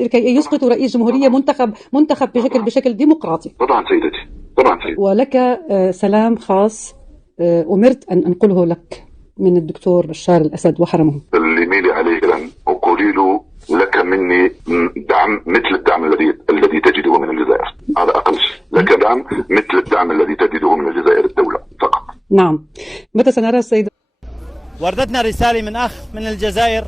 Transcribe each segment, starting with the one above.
لكي يسقطوا رئيس جمهورية منتخب بشكل ديمقراطي. طبعا سيدتي، طبعا سيدتي. ولك سلام خاص أمرت أن أنقله لك من الدكتور بشار الأسد وحرمه. اللي ميلي عليه كلام وقولي له لك مني دعم مثل الدعم الذي تجده من الجزائر، هذا أقل شيء. لك دعم مثل الدعم الذي تجده من الجزائر الدولة فقط. نعم. متى سنرى السيد؟ وردتنا رسالة من أخ من الجزائر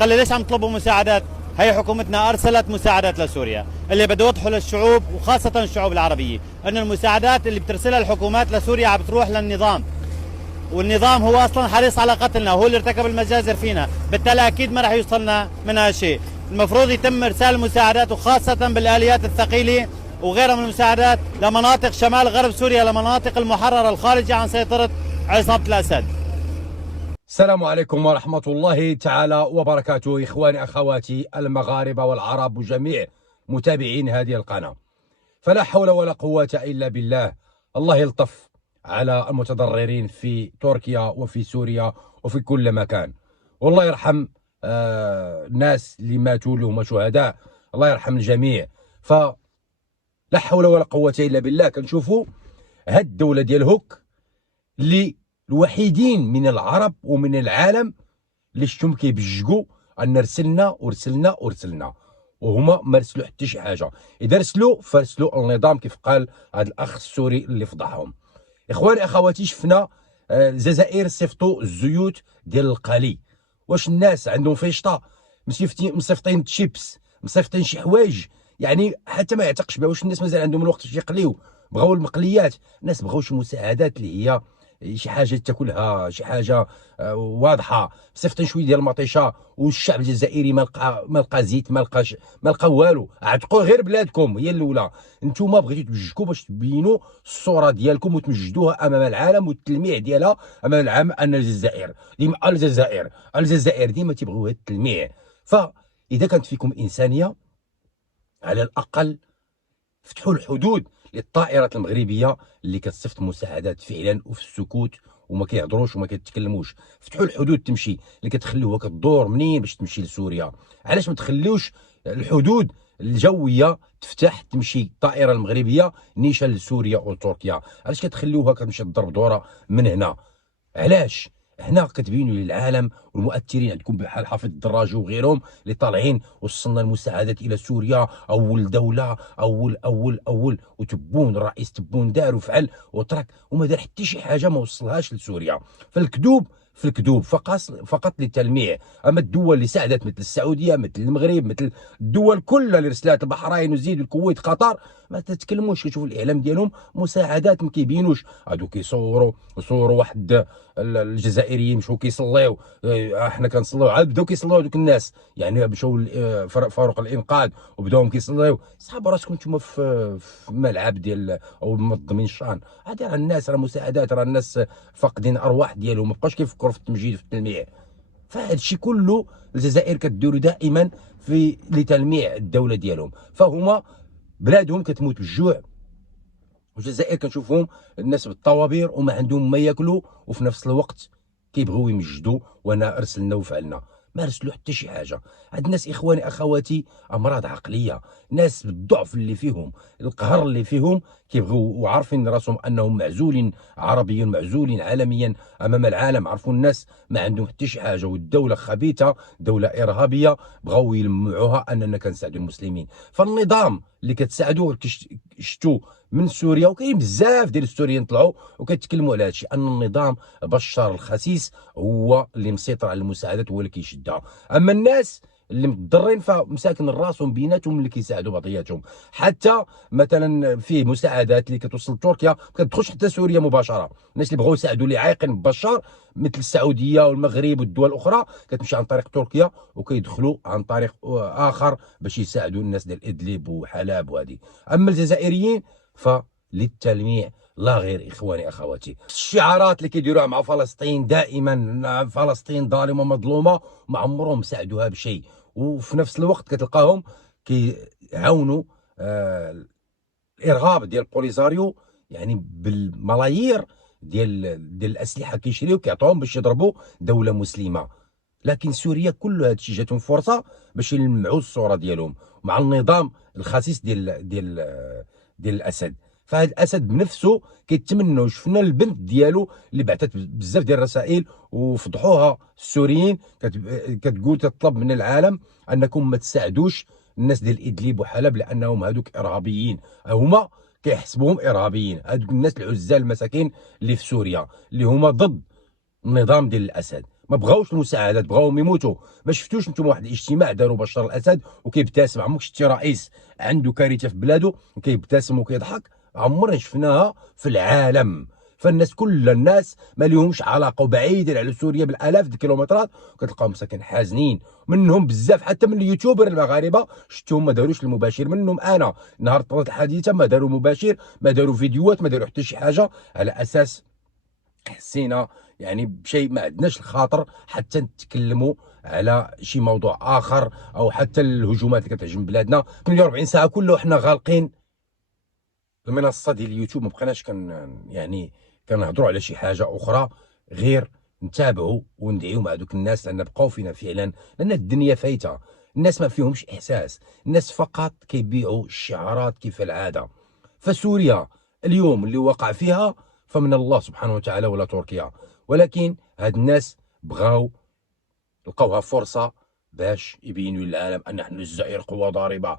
قال لي ليش عم تطلبوا مساعدات؟ هي حكومتنا أرسلت مساعدات لسوريا. اللي بده يوضحوا للشعوب وخاصة الشعوب العربية أن المساعدات اللي بترسلها الحكومات لسوريا عم بتروح للنظام، والنظام هو أصلا حريص على قتلنا، هو اللي ارتكب المجازر فينا، بالتالي أكيد ما رح يوصلنا منها شيء. المفروض يتم إرسال المساعدات وخاصة بالآليات الثقيلة وغيرها من المساعدات لمناطق شمال غرب سوريا، لمناطق المحررة الخارجة عن سيطرة عصابة الأسد. السلام عليكم ورحمة الله تعالى وبركاته، إخواني أخواتي المغاربة والعرب وجميع متابعين هذه القناة. فلا حول ولا قوة إلا بالله. الله يلطف على المتضررين في تركيا وفي سوريا وفي كل مكان، والله يرحم الناس اللي ماتوا اللي هما شهداء، الله يرحم الجميع. فلا حول ولا قوة إلا بالله. كنشوفوا هاد الدولة ديال هوك اللي الوحيدين من العرب ومن العالم اللي شفتهم كيبجقوا ان رسلنا ورسلنا ورسلنا، وهما ما رسلوا حتى شي حاجه. اذا رسلوا فرسلوا النظام كيف قال هذا الاخ السوري اللي فضحهم. اخواني اخواتي، شفنا الجزائر صيفطوا الزيوت ديال القلي. واش الناس عندهم فيشطه مصيفطين تشيبس، مصيفطين شي حوايج يعني حتى ما يعتقش بها؟ واش الناس مازال عندهم الوقت باش يقليو؟ بغاو المقليات. الناس بغاو شي مساعدات اللي هي شي حاجه تاكلها، شي حاجه واضحه. صيفطين شويه ديال المطيشه والشعب الجزائري ما لقى زيت، ما لقى والو. عتقوا غير بلادكم هي الاولى. نتوما بغيتوا تبجكوا باش تبينوا الصوره ديالكم وتمجدوها امام العالم والتلميع ديالها امام العالم ان الجزائر ديما الجزائر ديما تيبغيو هذا التلميع. فاذا كانت فيكم انسانيه على الاقل فتحوا الحدود للطائرات المغربيه اللي كتصيفط مساعدات فعلا وفي السكوت وما كيهضروش وما كيتكلموش. فتحوا الحدود تمشي اللي كتخلوها كدور منين باش تمشي لسوريا. علاش ما تخليوش الحدود الجويه تفتح تمشي الطائره المغربيه نيشان لسوريا وتركيا؟ علاش كتخليوها كتمشي تضرب دوره من هنا؟ علاش؟ هنا كتبينوا للعالم والمؤثرين عندكم بحال حافظ الدراجي وغيرهم اللي طالعين وصلنا المساعدات الى سوريا، اول دوله، اول وتبون الرئيس تبون دار وفعل وترك وما دار حتى شي حاجه ما وصلهاش لسوريا. فالكذوب في الكذوب فقط للتلميع. اما الدول اللي ساعدت مثل السعوديه مثل المغرب مثل الدول كلها اللي رسلات، البحرين وزيد الكويت قطر، ما تتكلموش. كتشوفوا الاعلام ديالهم مساعدات ما كيبينوش. هادو كيصوروا واحد الجزائريين مشاو كيصليو، احنا كنصليو، عاد بداو كيصليو دوك الناس يعني مشاو فرق الانقاذ وبداو كيصليو. صحاب راسكم نتوما في ملعب ديال او منظمين الشان. عاد راه الناس راه مساعدات، راه الناس فاقدين ارواح ديالهم، ما بقاوش كيفكروا في التمجيد في التلميع. فهذا الشيء كله الجزائر كديروا دائما في لتلميع الدوله ديالهم. فهما بلادهم كتموت بالجوع، والجزائر كنشوفهم الناس بالطوابير وما عندهم ما ياكلوا، وفي نفس الوقت كيبغيو يمجدوا وانا ارسلنا وفعلنا. ما رسلوا حتى شي حاجه. هاد الناس اخواني اخواتي امراض عقليه، ناس بالضعف اللي فيهم، القهر اللي فيهم، كيبغيو وعارفين راسهم انهم معزولين عربيا معزولين عالميا امام العالم. عرفوا الناس ما عندهم حتى شي حاجه، والدوله خبيثه، دوله ارهابيه، بغاو يلمعوها اننا كنساعدوا المسلمين. فالنظام اللي كتساعدوه شتو من سوريا، وكاين بزاف ديال السوريين طلعوا وكيتكلموا على هادشي، ان النظام بشار الخسيس هو اللي مسيطر على المساعدات، هو اللي كيشدها. اما الناس اللي متضررين فمساكن راسهم بيناتهم اللي كيساعدوا بعضياتهم. حتى مثلا فيه مساعدات اللي كتوصل لتركيا ما كتدخلش حتى سوريا مباشره. الناس اللي بغاو يساعدوا اللي عايقين ببشار مثل السعوديه والمغرب والدول الاخرى كتمشي عن طريق تركيا وكيدخلوا عن طريق اخر باش يساعدوا الناس ديال ادلب وحلب وهذه. اما الجزائريين فللتلميع لا غير اخواني اخواتي. الشعارات اللي كيديروها مع فلسطين دائما، فلسطين ظالمه مظلومه، ما عمرهم ساعدوها بشيء. وفي نفس الوقت كتلقاهم كيعاونوا الارهاب ديال بوليزاريو يعني بالملايير ديال الاسلحه كيشريو كيعطوهم باش يضربوا دوله مسلمه. لكن سوريا كل هذا الشيء جاتهم فرصه باش يلمعوا الصوره ديالهم مع النظام الخسيس ديال الاسد. فهاد الاسد بنفسه كيتمنوا. شفنا البنت ديالو اللي بعثت بزاف ديال الرسائل وفضحوها السوريين، كتقول تطلب من العالم انكم ما تساعدوش الناس ديال ادلب وحلب لانهم هذوك ارهابيين. هما كيحسبوهم ارهابيين، هذوك الناس العزال المساكين اللي في سوريا اللي هما ضد النظام ديال الاسد. ما بغاوش المساعدات، بغاوهم يموتوا. ما شفتوش نتوما واحد الاجتماع داروا بشار الاسد وكيبتسم؟ عمرك شفتي رئيس عنده كارثه في بلاده وكيبتسم وكيضحك؟ عمرنا شفناها في العالم. فالناس كل الناس ما ليهمش علاقه وبعيدا على سوريا بالالاف الكيلومترات، وكتلقاهم مساكن حازنين. منهم بزاف حتى من اليوتيوبر المغاربه شفتهم ما داروش المباشر. منهم انا نهار طرات الحادثه ما داروا مباشر، ما داروا فيديوهات، ما داروا حتى شي حاجه، على اساس حسينا يعني بشيء ما عندناش الخاطر حتى نتكلموا على شي موضوع اخر، او حتى الهجومات اللي كتهجم بلادنا. 48 ساعه كله حنا غالقين المنصه ديال اليوتيوب، ما بقيناش يعني كنهضروا على شي حاجه اخرى غير نتابعوا وندعيو مع دوك الناس، لان بقاو فينا فعلا. لان الدنيا فايته، الناس ما فيهمش احساس، الناس فقط كيبيعوا الشعارات كيف العاده. فسوريا اليوم اللي وقع فيها فمن الله سبحانه وتعالى ولا تركيا، ولكن هاد الناس بغاو لقاوها فرصه باش يبينوا للعالم ان احنا الجزائر قوه ضاربه.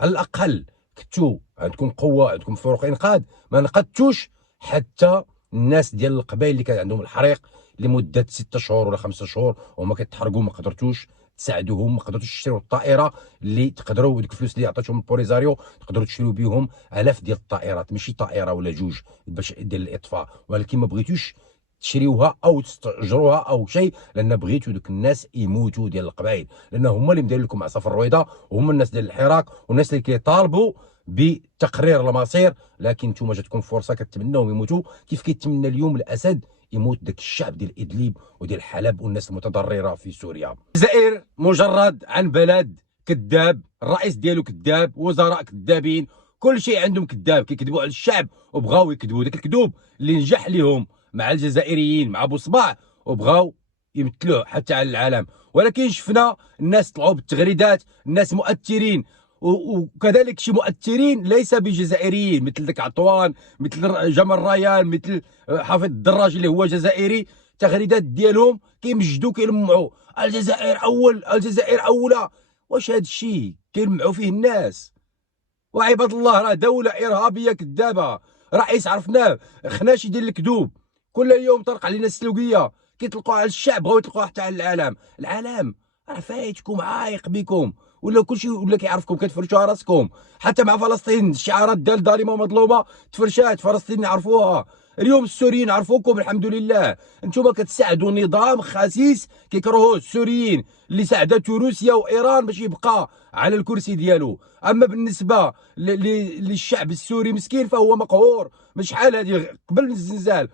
على الاقل كنتو عندكم قوه، عندكم فرق انقاذ، ما نقدتوش حتى الناس ديال القبائل اللي كان عندهم الحريق لمده 6 شهور ولا 5 شهور وهما كيتحرقوا. ما قدرتوش تساعدوهم، ما قدرتوش تشريو الطائره اللي تقدروا ديك الفلوس اللي عطاتهم البوليزاريو تقدروا تشريو بهم الاف ديال الطائرات، ماشي طائره ولا جوج باش ديال الاطفاء، ولكن ما بغيتوش تشريوها او تستاجروها او شيء، لان بغيتوا دوك الناس يموتوا ديال القبائل، لان هما اللي مدايرين لكم عصا في الرويضه، وهما الناس ديال الحراك والناس اللي كيطالبوا بتقرير المصير. لكن نتوما جاتكم فرصه كتمناوهم يموتوا كيف كيتمنى اليوم الاسد يموت داك الشعب ديال ادلب وديال حلب والناس المتضرره في سوريا. الجزائر مجرد عن بلد كذاب، الرئيس ديالو كذاب، وزراء كذابين، كل شيء عندهم كذاب، كيكذبوا على الشعب وبغاو يكذبوا داك الكذوب اللي نجح لهم مع الجزائريين مع بوصباع وبغاو يمثلوه حتى على العالم. ولكن شفنا الناس طلعوا بالتغريدات، الناس مؤثرين، وكذلك شي مؤثرين ليس بجزائريين مثل ذاك عطوان، مثل جمال ريان، مثل حافظ الدراج اللي هو جزائري. التغريدات ديالهم كيمجدوا كيلمعوا الجزائر اول، الجزائر اولى. واش هذا الشيء كيلمعوا فيه الناس؟ وعباد الله راه دوله ارهابيه كذابه، رئيس عرفناه خناش يدير الكذوب، كل يوم طرق علينا السلوكيه، كيطلقوا على الشعب، بغاو يطلقوها حتى على العالم. العالم راه فايتكم، عايق بكم، ولا كلشي ولا كيعرفكم، كتفرشوا راسكم. حتى مع فلسطين الشعارات ديال ظالمه ومظلومه تفرشات، فلسطين يعرفوها. اليوم السوريين عرفوكم الحمد لله. انتم كتساعدوا نظام خسيس كيكرهوه السوريين اللي ساعدته روسيا وايران باش يبقى على الكرسي ديالو. اما بالنسبه للشعب السوري مسكين فهو مقهور. مش شحال هذه قبل الزلزال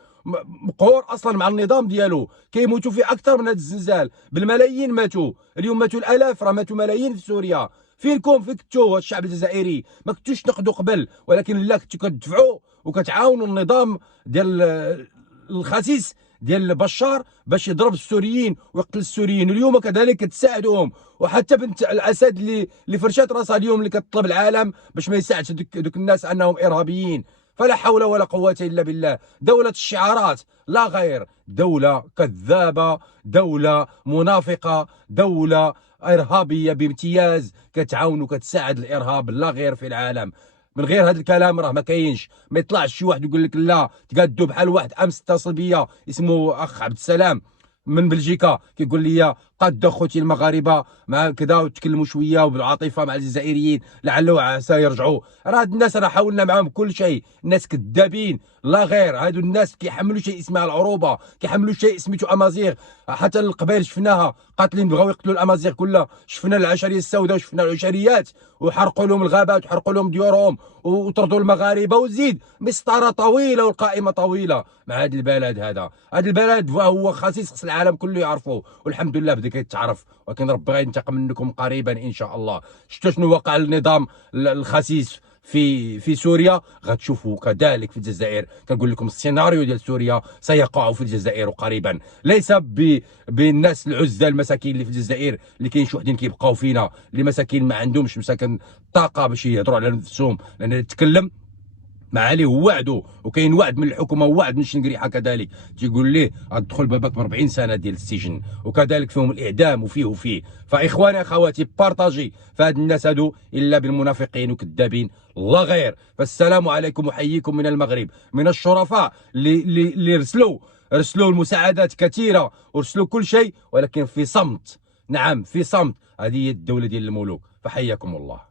مقهور اصلا مع النظام ديالو، كيموتوا فيه اكثر من هذا الزلزال، بالملايين ماتوا. اليوم ماتوا الالاف، راه ماتوا ملايين في سوريا. فين كنتوا الشعب الجزائري؟ ما كنتوش تنقدوا قبل، ولكن لا كنتوا كتدفعوا وكتعاونوا النظام ديال الخسيس ديال بشار باش يضرب السوريين ويقتل السوريين. اليوم كذلك كتساعدوهم. وحتى بنت الاسد اللي فرشات راسها اليوم اللي كتطلب العالم باش ما يساعدش دوك الناس انهم ارهابيين. فلا حول ولا قوة إلا بالله. دولة الشعارات لا غير، دولة كذابة، دولة منافقة، دولة إرهابية بامتياز، كتعاون وكتساعد الإرهاب لا غير في العالم. من غير هذا الكلام راه ما كاينش. ما يطلعش شي واحد يقول لك لا تقادوا بحال واحد امس اتصل بيا اسمه اخ عبد السلام من بلجيكا كيقول لي قد اخوتي المغاربه مع كذا وتكلموا شويه وبالعاطفه مع الجزائريين لعله عسى يرجعوا. راه هاد الناس راه حاولنا معاهم كل شيء، الناس كذابين لا غير. هادو الناس كيحملوا شيء اسمها العروبه، كيحملوا شيء سميتو امازيغ. حتى القبائل شفناها قاتلين بغاو يقتلوا الامازيغ كلها. شفنا العشريه السوداء وشفنا العشريات وحرقوا لهم الغابات وحرقوا لهم ديورهم وطردوا المغاربه. وزيد مسطره طويله والقائمه طويله مع هذا البلد. هذا البلد هو خسيس، خص العالم كله يعرفوه، والحمد لله بدا كيتعرف. ولكن ربي غينتقم منكم قريبا ان شاء الله. شفتوا شنو وقع النظام الخسيس في سوريا غتشوفوا كذلك في الجزائر. كنقول لكم السيناريو ديال سوريا سيقع في الجزائر قريبا، ليس بالناس العزة المساكين اللي في الجزائر اللي كاين شي وحدين كيبقاو فينا، اللي مساكين ما عندهمش مساكن طاقه باش يهضروا على نفسهم، لان يتكلم مع عليه وعده، وكاين وعد من الحكومه ووعد من شنقريحه كذلك تيقول ليه غتدخل باباك ب 40 سنه ديال السجن، وكذلك فيهم الاعدام وفيه. فاخواني اخواتي بارطاجي فهاد الناس هادو الا بالمنافقين وكذابين الله غير. فالسلام عليكم، احييكم من المغرب، من الشرفاء اللي رسلوا المساعدات كثيره ورسلوا كل شيء، ولكن في صمت. نعم في صمت. هذه هي الدوله ديال الملوك. فحياكم الله.